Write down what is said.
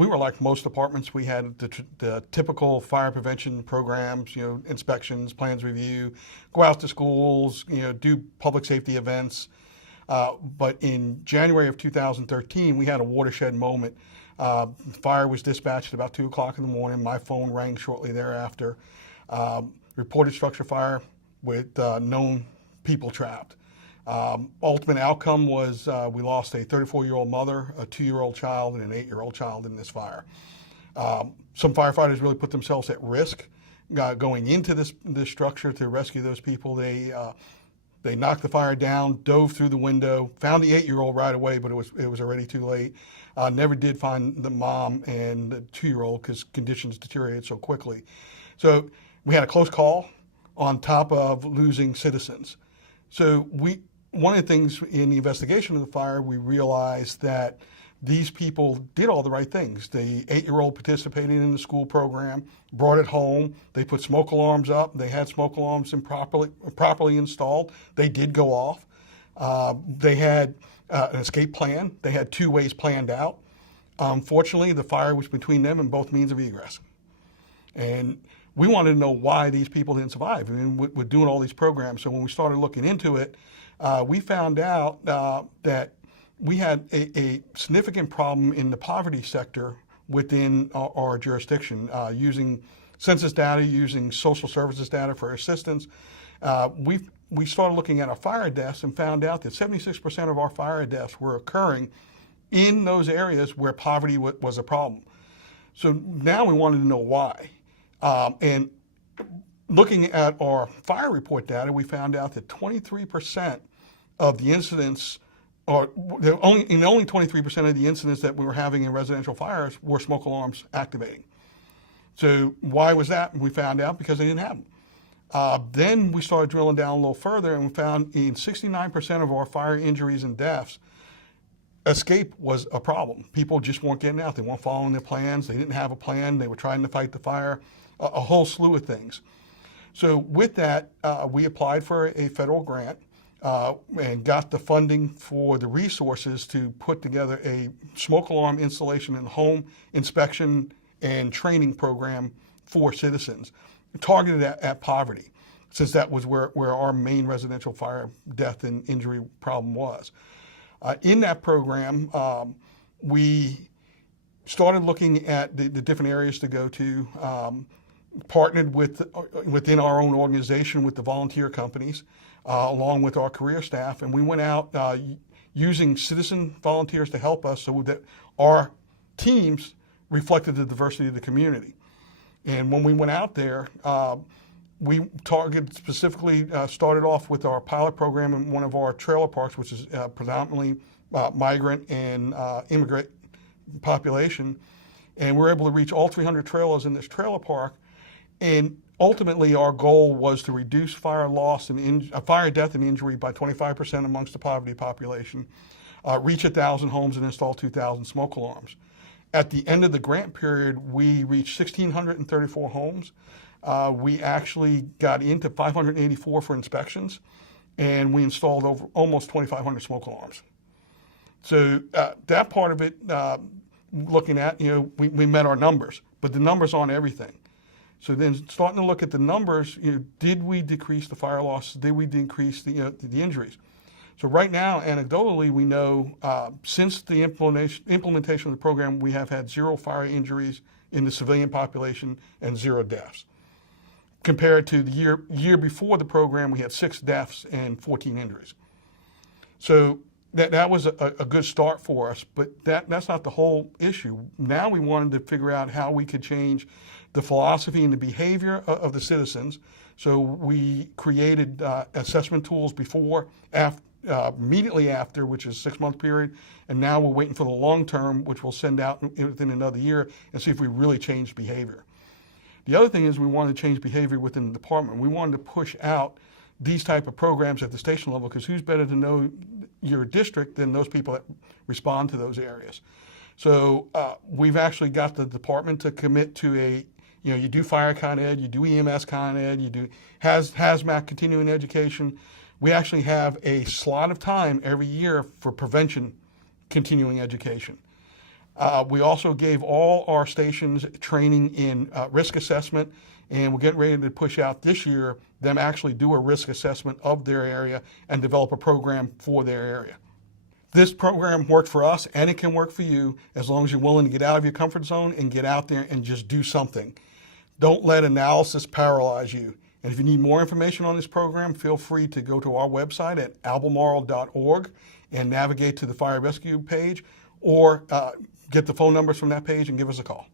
we were like most departments. We had the typical fire prevention programs, inspections, plans review, go out to schools, do public safety events. But in January of 2013, we had a watershed moment. Fire was dispatched at about 2 o'clock in the morning. My phone rang shortly thereafter. Reported structure fire with known people trapped. Ultimate outcome was we lost a 34-year-old mother, a 2-year-old child, and an 8-year-old child in this fire. Some firefighters really put themselves at risk going into this structure to rescue those people. They knocked the fire down, dove through the window, found the 8-year-old right away, but it was already too late. Never did find the mom and the 2-year-old because conditions deteriorated so quickly. So we had a close call on top of losing citizens. So one of the things in the investigation of the fire, we realized that these people did all the right things. The 8-year-old participated in the school program, brought it home. They put smoke alarms up. They had smoke alarms properly installed. They did go off. They had an escape plan. They had 2 ways planned out. Unfortunately, the fire was between them and both means of egress. And we wanted to know why these people didn't survive. I mean, we're doing all these programs. So when we started looking into it, we found out that we had a significant problem in the poverty sector within our jurisdiction, using census data, using social services data for assistance. We started looking at our fire deaths and found out that 76% of our fire deaths were occurring in those areas where poverty was a problem. So now we wanted to know why. And looking at our fire report data, we found out that 23% of the incidents, only 23% of the incidents that we were having in residential fires were smoke alarms activating. So why was that? We found out because they didn't have them. Then we started drilling down a little further and we found in 69% of our fire injuries and deaths, escape was a problem. People just weren't getting out. They weren't following their plans. They didn't have a plan. They were trying to fight the fire, a whole slew of things. So with that, we applied for a federal grant and got the funding for the resources to put together a smoke alarm installation and home inspection and training program for citizens targeted at poverty, since that was where our main residential fire death and injury problem was. In that program, we started looking at the different areas to go to, partnered within our own organization with the volunteer companies, along with our career staff, and we went out using citizen volunteers to help us so that our teams reflected the diversity of the community. And when we went out there, we targeted specifically, started off with our pilot program in one of our trailer parks, which is predominantly migrant and immigrant population. And we were able to reach all 300 trailers in this trailer park. And ultimately, our goal was to reduce fire loss and fire death and injury by 25% amongst the poverty population, reach 1,000 homes and install 2,000 smoke alarms. At the end of the grant period, we reached 1,634 homes. We actually got into 584 for inspections, and we installed over almost 2,500 smoke alarms. So that part of it, looking at, we met our numbers, but the numbers aren't everything. So then starting to look at the numbers, did we decrease the fire loss? Did we decrease the injuries? So right now, anecdotally, we know since the implementation of the program, we have had 0 fire injuries in the civilian population and 0 deaths. Compared to the year before the program, we had 6 deaths and 14 injuries. So that was a good start for us, but that's not the whole issue. Now we wanted to figure out how we could change the philosophy and the behavior of the citizens. So we created assessment tools before, immediately after, which is a 6-month period, and now we're waiting for the long term, which we'll send out within another year and see if we really changed behavior. The other thing is we wanted to change behavior within the department. We wanted to push out these type of programs at the station level, because who's better to know your district than those people that respond to those areas? So we've actually got the department to commit to you do fire con ed, you do EMS con ed, you do hazmat continuing education. We actually have a slot of time every year for prevention continuing education. We also gave all our stations training in risk assessment, and we're getting ready to push out this year them actually do a risk assessment of their area and develop a program for their area. This program worked for us, and it can work for you as long as you're willing to get out of your comfort zone and get out there and just do something. Don't let analysis paralyze you. And if you need more information on this program, feel free to go to our website at albemarle.org and navigate to the fire rescue page, or get the phone numbers from that page and give us a call.